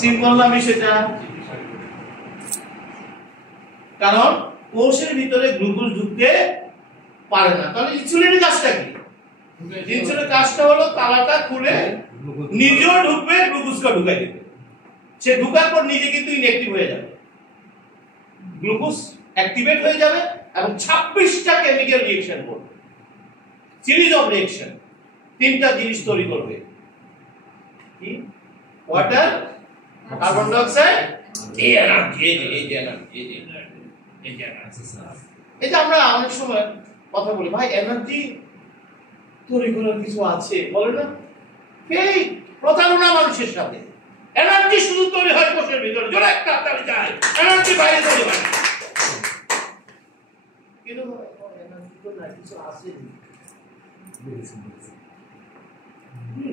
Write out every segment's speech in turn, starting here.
Simple না বিষয়টা, কারণ কোষের ভিতরে গ্লুকোজ ঢুকতে পারে না। তাহলে ইনসুলিনের কাজটা কি? ইনসুলিনের কাজটা হলো তালাটা খুলে নিজেও ঢুকবে, গ্লুকোজকে ঢুকাই দিবে। সে ঢুকার পর নিজে কিন্তু ইনঅ্যাক্টিভ হয়ে যাবে, গ্লুকোজ অ্যাক্টিভেট হয়ে যাবে এবং 26টা কেমিক্যাল রিঅ্যাকশন করবে, সিরিজ অফ রিঅ্যাকশন, তিনটা জিনিস তৈরি করবে। কি? ওয়াটার, কার্বন ডাই অক্সাইড, এটা আমরা অনেক সময় কথা বলি, ভাই এনার্জি তৈরি করার কিছু আছে, বলে না? এই প্রতারণা মানুষের সাথে। এনার্জি শুধু তৈরি হয় কোষের ভিতরে, জোরে একটা হাততালি চাই, এনার্জি বাইরে তৈরি হয় না। কিন্তু এনার্জি তো না, কিছু আছে।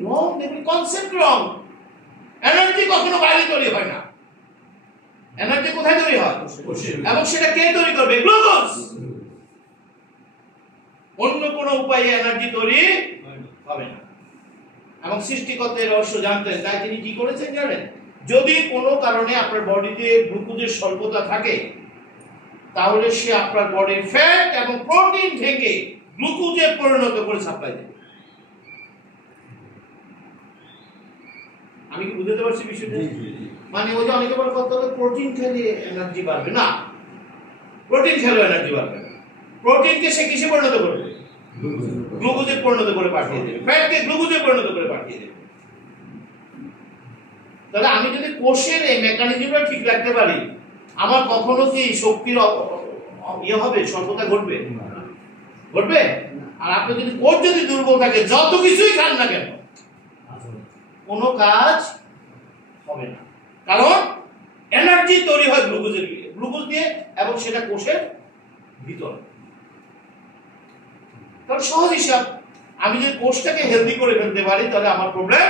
রং, দেখুন কনসেপ্ট রং। এনার্জি কখনো বাইরে তৈরি হয় না। এনার্জি কোথায় তৈরি হয়? এবং সেটা কে তৈরি করবে? গ্লুকোজ। অন্য কোনো উপায়ে এনার্জি তৈরি হবে না। এবং সৃষ্টিকর্তার রহস্য জানতেন, তাই তিনি কি করেছেন জানেন? যদি কোনো কারণে আপনার বডিতে গ্লুকোজের স্বল্পতা থাকে, তাহলে সে আপনার বডির ফ্যাট এবং প্রোটিন থেকে গ্লুকোজে পরিণত করে সাপ্লাই দেবে। আমি কি বুঝতে পারছি বিষয়টা? মানে ওই যে অনেকে বলে কত প্রোটিন খেলে এনার্জি বাড়বে, না, প্রোটিন খেলে এনার্জি বাড়বে না। প্রোটিনকে সে কিসে পরিণত করবে? গ্লুকোজে পরিণত করে পাঠিয়ে দেবে, ফ্যাটকে গ্লুকোজে পরিণত করে পাঠিয়ে দেবে। তাহলে আমি যদি কোষের এই মেকানিজমটা ঠিক রাখতে পারি, আমার কখনো কি শক্তির ইয়ে হবে, স্বল্পতা ঘটবে? ঘটবে? আর আপনি যদি কোষ যদি দুর্বল থাকে, যত কিছুই খান না কেন, কোনো কাজ হবে না। কারণ এনার্জি তৈরি হয় গ্লুকোজ দিয়ে, এবং সেটা কোষের ভিতরে। কারণ সহজ হিসাব, আমি যদি কোষটাকে হেলদি করে ফেলতে পারি, তাহলে আমার প্রবলেম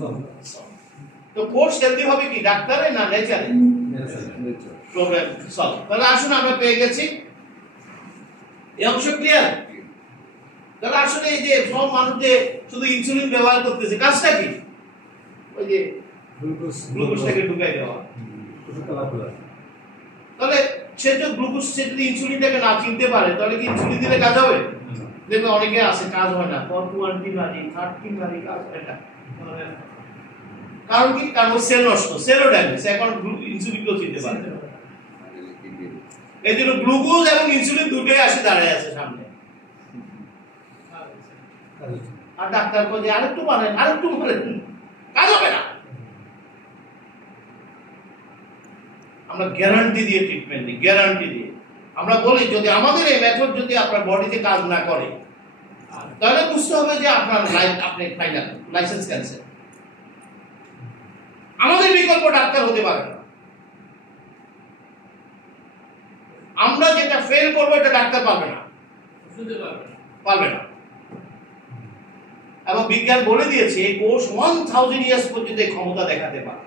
সলভ। তো কোষ হেলদি হবে কি ডাক্তারে না নেচারে? Problem solve. তাহলে আসুন, আমরা পেয়ে গেছি এই অংশ ক্লিয়ার। তাহলে আসলে এই যে সব মানুষ যে শুধু ইনসুলিন ব্যবহার করতেছে, কাজটা কি? ওই যে গ্লুকোজটাকে ঢুকাই দেওয়া। তাহলে সে তো গ্লুকোজ, সে যদি ইনসুলিনটাকে না চিনতে পারে, তাহলে কি ইনসুলিন দিলে কাজ হবে? দেখবে অনেকে আছে কাজ হয় না, পর 20 বাড়ি 30 বাড়ি কাজ হয় না। কারণ কি? কারণ সেল নষ্ট, সেলও ড্যামেজ, এখন ইনসুলিনকেও চিনতে পারে। এই জন্য গ্লুকোজ এবং ইনসুলিন দুটোই আসে দাঁড়ায় আছে সামনে, আর ডাক্তার বলে আরেকটু মারেন, আরেকটু মারেন, কাজ হবে না। আমরা গ্যারান্টি দিয়ে ট্রিটমেন্ট দিই, গ্যারান্টি দিয়ে আমরা বলি, যদি আমাদের এই মেথড যদি আপনার বডিতে কাজ না করে, তাহলে বুঝতে হবে যে আপনার আপনি ফাইনাল লাইসেন্স ক্যান্সেল। আমাদের বিকল্প ডাক্তার হতে পারে না। আমরা যেটা ফেল করবো, এটা ডাক্তার পারবে না, পারবে না। এবং বিজ্ঞান বলে দিয়েছে এই কোষ 1000 ইয়ার্স পর্যন্ত এই ক্ষমতা দেখাতে পারে।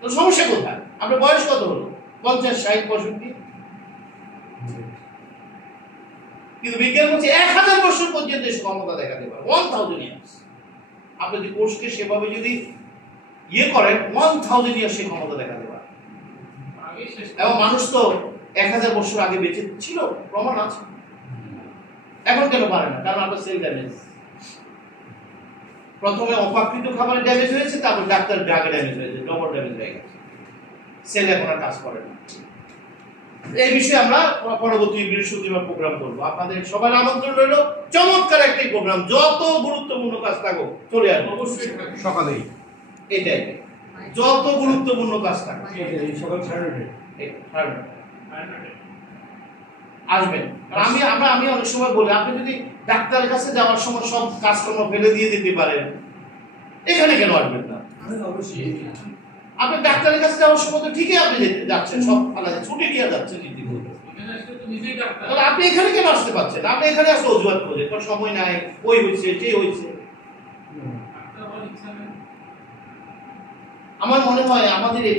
তো সমস্যা কোথায়? আপনার বয়স কত হলো? 50, 60, 65। কিন্তু বিজ্ঞান বলছে 1000 বছর পর্যন্ত এই ক্ষমতা দেখাতে পারে, 1000 ইয়ার্স। আপনি যদি কোষকে সেভাবে যদি ইয়ে করেন, 1000 ইয়ার্স সে ক্ষমতা দেখাতে পারে। এবং মানুষ তো 1000 বছর আগে বেঁচে ছিল, প্রমাণ আছে। এখন কেন পারে না? কারণ আপনার সেল ড্যামেজ। প্রথমে অপাকৃত খাবারের ড্যামেজ হয়েছে, তারপর ডাক্তার ড্রাগে ড্যামেজ হয়েছে, ডবল ড্যামেজ হয়ে গেছে, সেল এখন আর কাজ করে না। এই বিষয়ে আমরা পরবর্তী বৃহস্পতিবার প্রোগ্রাম করবো। আপনাদের সবার আমন্ত্রণ রইল। চমৎকার একটি প্রোগ্রাম, যত গুরুত্বপূর্ণ কাজ থাকো চলে আসবে অবশ্যই সকালেই। এটাই যত গুরুত্বপূর্ণ কাজ থাকে সকাল 9:30 আসবেন। আমি অনেক সময় বলি, আপনি যদি ডাক্তারের কাছে যাওয়ার সময় সব কাজকর্ম ফেলে দিয়ে দিতে পারেন, এখানে কেন আসবেন না? আপনি ডাক্তারের কাছে যাওয়ার সময় তো ঠিকই আপনি যাচ্ছেন, সব আলাদা ছুটি নিয়ে যাচ্ছেন, আপনি এখানে কেন আসতে পারছেন? আপনি এখানে আসলে অজুহাত খোঁজেন, কারণ সময় নাই, ওই হয়েছে, যে হয়েছে। আমার মনে হয় আমাদের এই